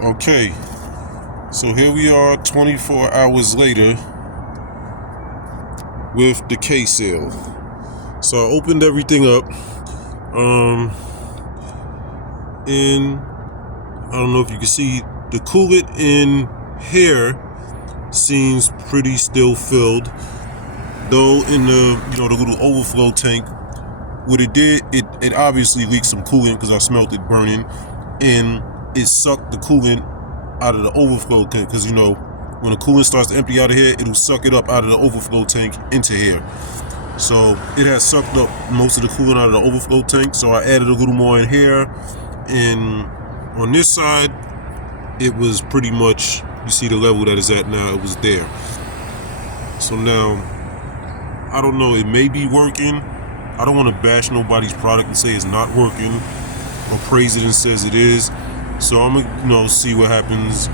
Okay, so here we are 24 hours later with the K-Seal. So I opened everything up, and I don't know if you can see the coolant in here seems pretty still filled, though in the the little overflow tank, what it did, it obviously leaked some coolant because I smelled it burning, and it sucked the coolant out of the overflow tank, because when the coolant starts to empty out of here, it'll suck it up out of the overflow tank into here. So it has sucked up most of the coolant out of the overflow tank, so I added a little more in here, and on this side it was pretty much, you see the level that it's at now, it was there. So now I don't know, it may be working. I don't want to bash nobody's product and say it's not working or praise it and says it is. So I'm gonna see what happens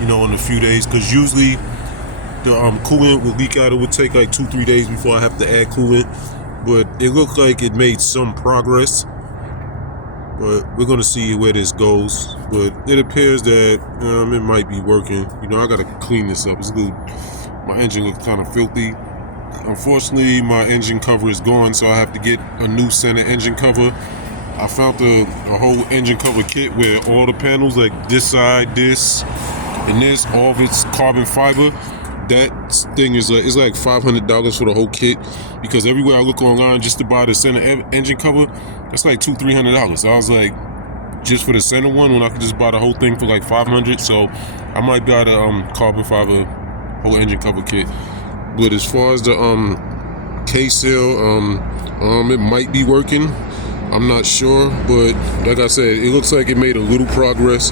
in a few days, because usually the coolant will leak out. It would take like 2-3 days before I have to add coolant, but it looked like it made some progress. But we're gonna see where this goes. But it appears that it might be working. I gotta clean this up. It's good. My engine looks kind of filthy. Unfortunately, my engine cover is gone, so I have to get a new center engine cover. I found a whole engine cover kit where all the panels, like this side, this, and this, all of it's carbon fiber. That thing is it's like $500 for the whole kit, because everywhere I look online just to buy the center engine cover, that's like $200-300. So I was like, just for the center one, when I could just buy the whole thing for like $500. So I might buy the carbon fiber whole engine cover kit. But as far as the K-Seal, it might be working. I'm not sure, but like I said, it looks like it made a little progress.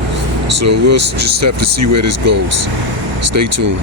So we'll just have to see where this goes. Stay tuned.